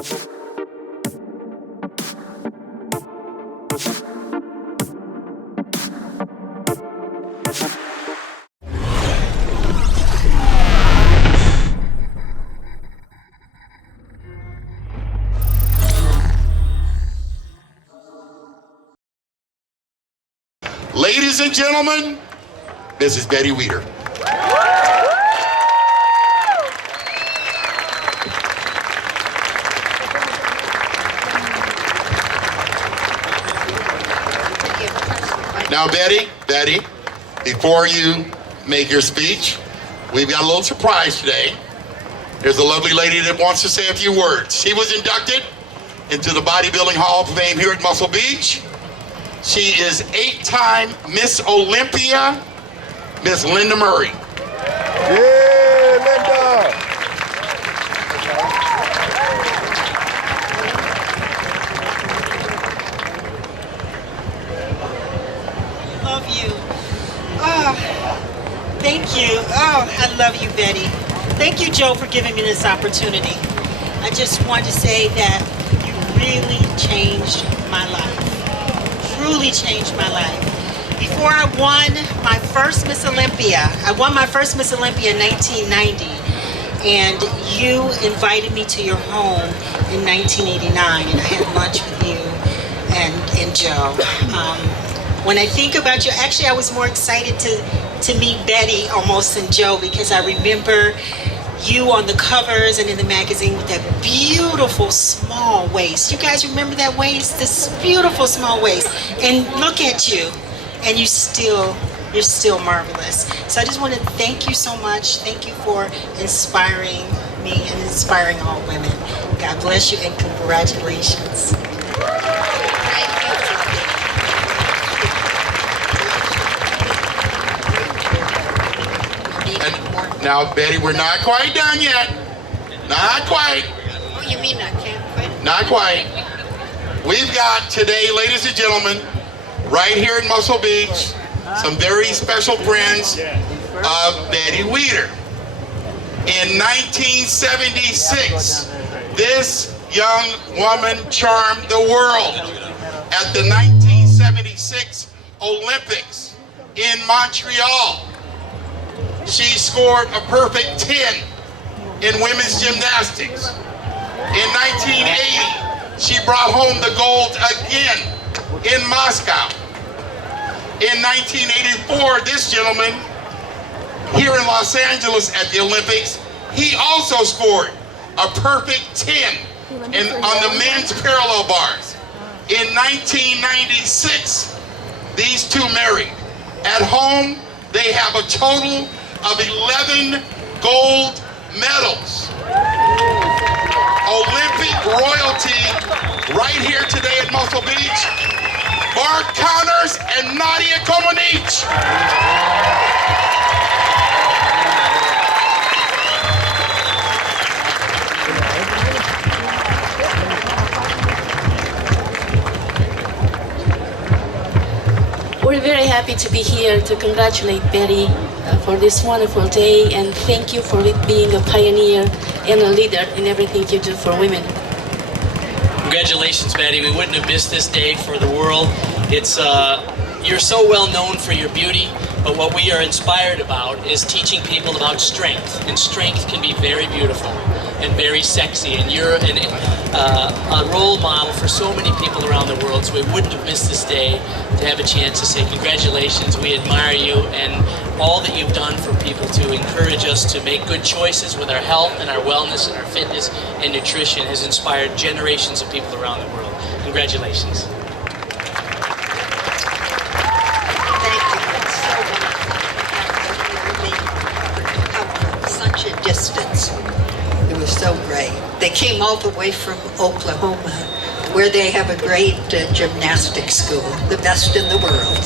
Ladies and gentlemen, this is Betty Weider. Now, Betty, before you make your speech, we've got a little surprise today. There's a lovely lady that wants to say a few words. She was inducted into the Bodybuilding Hall of Fame here at Muscle Beach. She is 8-time Miss Olympia, Miss Lenda Murray. Yeah, Lenda! Love you. Oh, thank you. Oh, I love you, Betty. Thank you, Joe, for giving me this opportunity. I just want to say that you really changed my life. Truly changed my life. Before I won my first Miss Olympia, I won my first Miss Olympia in 1990, and you invited me to your home in 1989, and I had lunch with you and Joe. When I think about you, actually I was more excited to meet Betty almost than Joe, because I remember you on the covers and in the magazine with that beautiful small waist. You guys remember that waist? This beautiful small waist. And look at you, and you're still marvelous. So I just want to thank you so much. Thank you for inspiring me and inspiring all women. God bless you and congratulations. Now, Betty, we're not quite done yet. Not quite. Oh, you mean I can't quit? Not quite. We've got today, ladies and gentlemen, right here in Muscle Beach, some very special friends of Betty Weider. In 1976, this young woman charmed the world at the 1976 Olympics in Montreal. She scored a perfect 10 in women's gymnastics. In 1980, she brought home the gold again in Moscow. In 1984, this gentleman here in Los Angeles at the Olympics, he also scored a perfect 10 on the men's parallel bars. In 1996, these two married. At home, they have a total of 11 gold medals. Olympic royalty right here today at Muscle Beach. Bart and Nadia Comanice. We're very happy to be here to congratulate Betty for this wonderful day, and thank you for being a pioneer and a leader in everything you do for women. Congratulations, Betty. We wouldn't have missed this day for the world. You're so well known for your beauty, but what we are inspired about is teaching people about strength, and strength can be very beautiful and very sexy, and you're a role model for so many people around the world, so we wouldn't have missed this day to have a chance to say congratulations. We admire you and all that you've done for people to encourage us to make good choices with our health and our wellness and our fitness and nutrition has inspired generations of people around the world. Congratulations. Such a distance. It was so great. They came all the way from Oklahoma, where they have a great gymnastics school, the best in the world.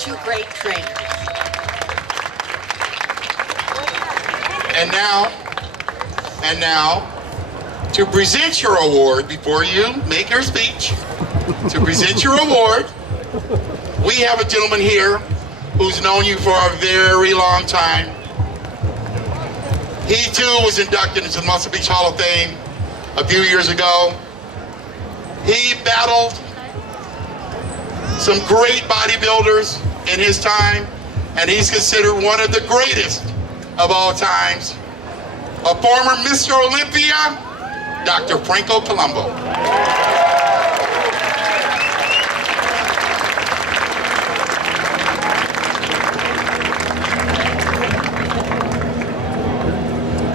Two great trainers. And now, to present your award, before you make your speech, to present your award, we have a gentleman here who's known you for a very long time. He too was inducted into the Muscle Beach Hall of Fame a few years ago. He battled some great bodybuilders in his time, and he's considered one of the greatest of all times. A former Mr. Olympia, Dr. Franco Columbu.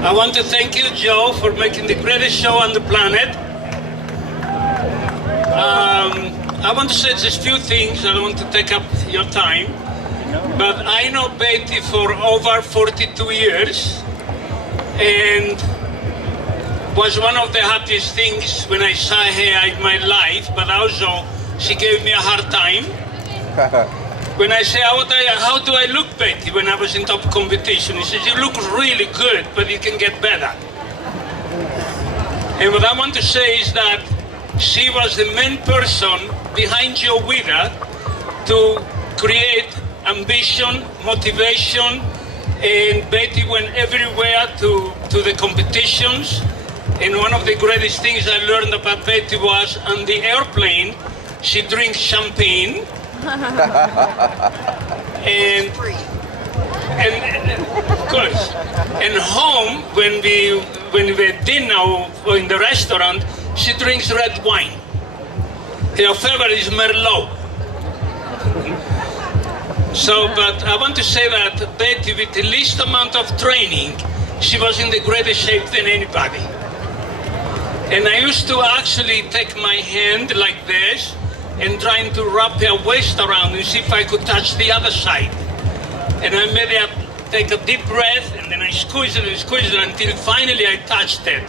I want to thank you, Joe, for making the greatest show on the planet. I want to say just a few things. I don't want to take up your time. But I know Betty for over 42 years. And was one of the happiest things when I saw her in my life. But also, she gave me a hard time. When I say, how do I look, Betty, when I was in top competition? He says, you look really good, but you can get better. And what I want to say is that she was the main person behind Joe Weider to create ambition, motivation, and Betty went everywhere to the competitions. And one of the greatest things I learned about Betty was on the airplane, she drinks champagne. and of course, and home when we had dinner or in the restaurant, she drinks red wine. Her favorite is Merlot. So, but I want to say that Betty, with the least amount of training, she was in the greatest shape than anybody. And I used to actually take my hand like this and trying to wrap her waist around and see if I could touch the other side. And I made her take a deep breath, and then I squeezed it until finally I touched it.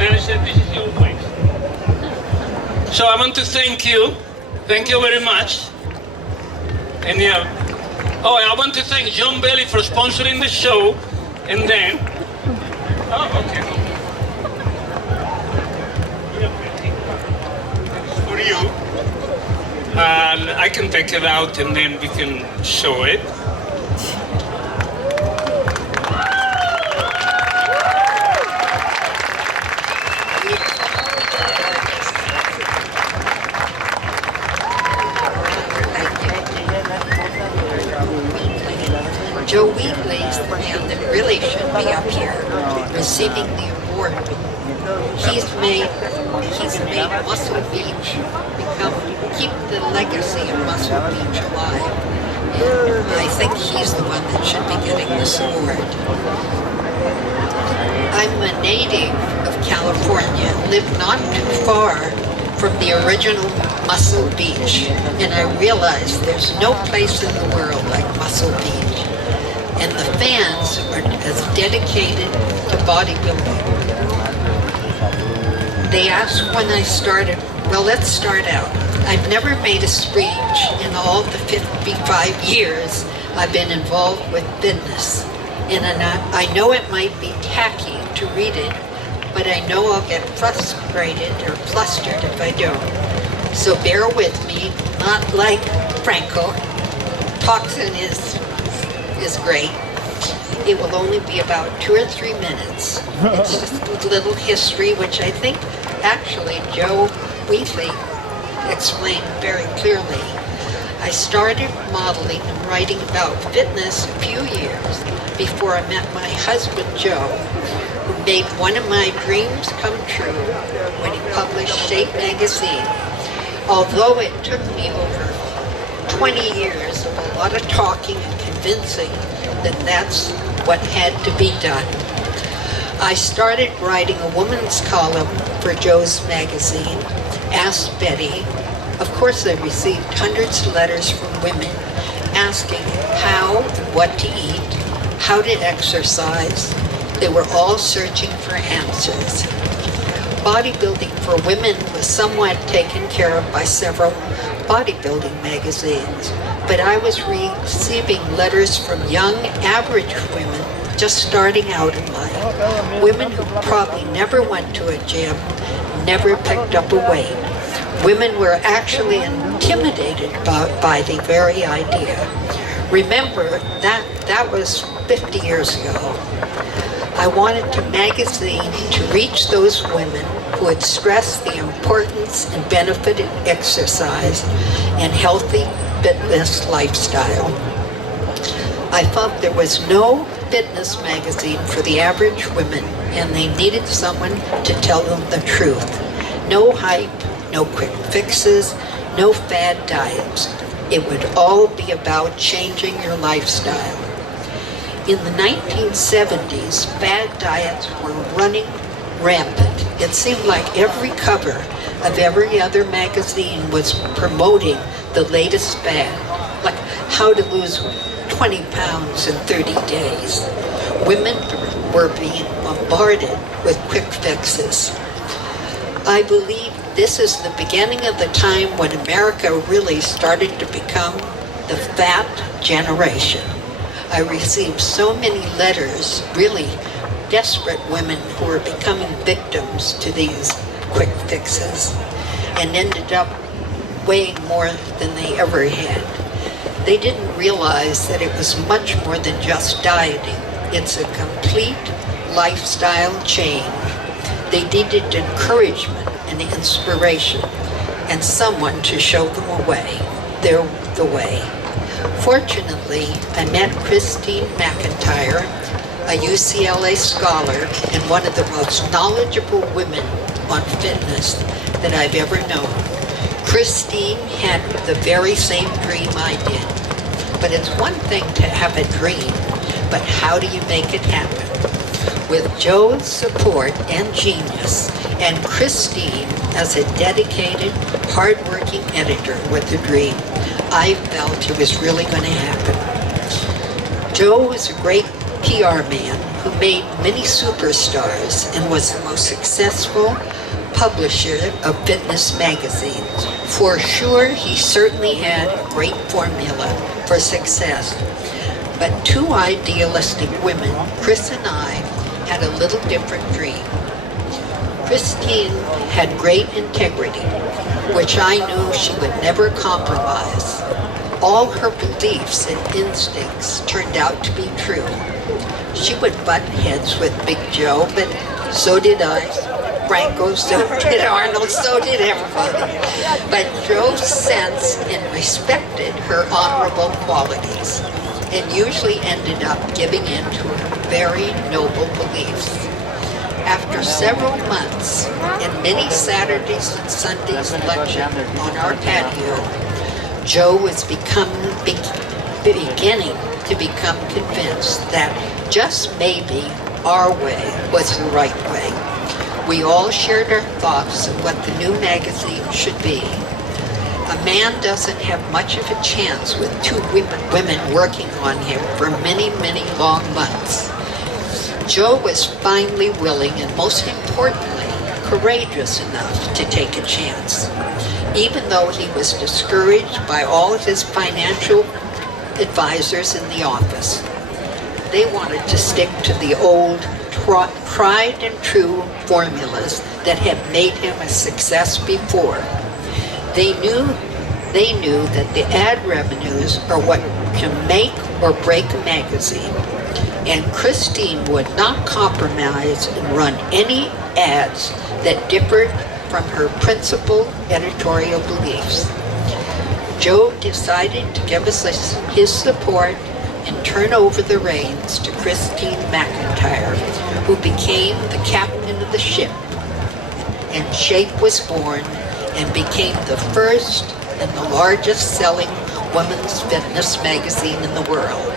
And I said, this is your waist. So I want to thank you. Thank you very much. And yeah, I want to thank John Bailey for sponsoring the show. And then, okay. For you. And I can take it out and then we can show it. Joe Wheatley is the man that really should be up here receiving the award. He's made Muscle Beach keep the legacy of Muscle Beach alive. And I think he's the one that should be getting this award. I'm a native of California, live not too far from the original Muscle Beach, and I realize there's no place in the world like Muscle Beach. And the fans are as dedicated to bodybuilding. They asked when I started. Well, let's start out. I've never made a speech in all the 55 years I've been involved with fitness. And I know it might be tacky to read it, but I know I'll get frustrated or flustered if I don't. So bear with me, not like Franco. Toxin is great. It will only be about 2 or 3 minutes. It's just a little history, which I think actually Joe Wheatley explained very clearly. I started modeling and writing about fitness a few years before I met my husband Joe, who made one of my dreams come true when he published Shape magazine. Although it took me over 20 years of a lot of talking and convincing that that's what had to be done. I started writing a woman's column for Joe's magazine, Ask Betty. Of course, I received hundreds of letters from women asking how and what to eat, how to exercise. They were all searching for answers. Bodybuilding for women was somewhat taken care of by several bodybuilding magazines, but I was receiving letters from young, average women just starting out in life, women who probably never went to a gym, never picked up a weight. Women were actually intimidated by the very idea. Remember, that was 50 years ago. I wanted the magazine to reach those women who would stress the importance and benefit of exercise and healthy fitness lifestyle. I felt there was no fitness magazine for the average woman, and they needed someone to tell them the truth. No hype, no quick fixes, no fad diets. It would all be about changing your lifestyle. In the 1970s, fad diets were running rampant. It seemed like every cover of every other magazine was promoting the latest fad, like how to lose 20 pounds in 30 days. Women were being bombarded with quick fixes. I believe this is the beginning of the time when America really started to become the fat generation. I received so many letters, really desperate women who were becoming victims to these quick fixes and ended up weighing more than they ever had. They didn't realize that it was much more than just dieting. It's a complete lifestyle change. They needed encouragement and inspiration and someone to show them a way. They're the way. Fortunately, I met Christine McIntyre, a UCLA scholar and one of the most knowledgeable women on fitness that I've ever known. Christine had the very same dream I did. But it's one thing to have a dream, but how do you make it happen? With Joe's support and genius, and Christine as a dedicated, hardworking editor with a dream, I felt it was really going to happen. Joe was a great PR man who made many superstars and was the most successful publisher of fitness magazines. For sure, he certainly had a great formula for success. But two idealistic women, Chris and I, had a little different dream. Christine had great integrity, which I knew she would never compromise. All her beliefs and instincts turned out to be true. She would butt heads with Big Joe, but so did I. Franco, so did Arnold, so did everybody. But Joe sensed and respected her honorable qualities and usually ended up giving in to her very noble beliefs. After several months and many Saturdays and Sundays luncheon on our patio, Joe was beginning to become convinced that just maybe our way was the right way. We all shared our thoughts of what the new magazine should be. A man doesn't have much of a chance with two women working on him for many, many long months. Joe was finally willing and, most importantly, courageous enough to take a chance, even though he was discouraged by all of his financial advisors in the office. They wanted to stick to the old, tried and true formulas that had made him a success before. They knew that the ad revenues are what can make or break a magazine, and Christine would not compromise and run any ads that differed from her principal editorial beliefs. Joe decided to give us his support and turn over the reins to Christine McIntyre, who became the captain of the ship. And Shape was born and became the first and the largest selling women's fitness magazine in the world.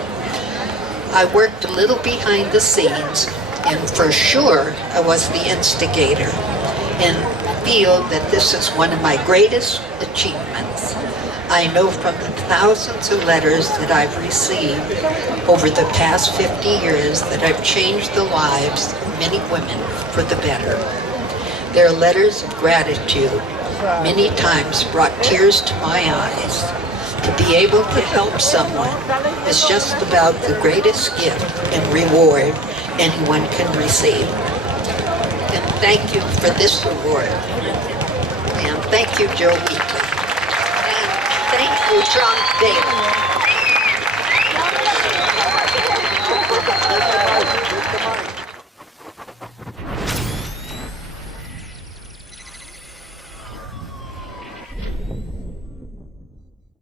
I worked a little behind the scenes, and for sure I was the instigator, and feel that this is one of my greatest achievements. I know from the thousands of letters that I've received over the past 50 years that I've changed the lives of many women for the better. Their letters of gratitude many times brought tears to my eyes. To be able to help someone is just about the greatest gift and reward anyone can receive. And thank you for this award. And thank you, Joe Weider. Thank you, John Bailey.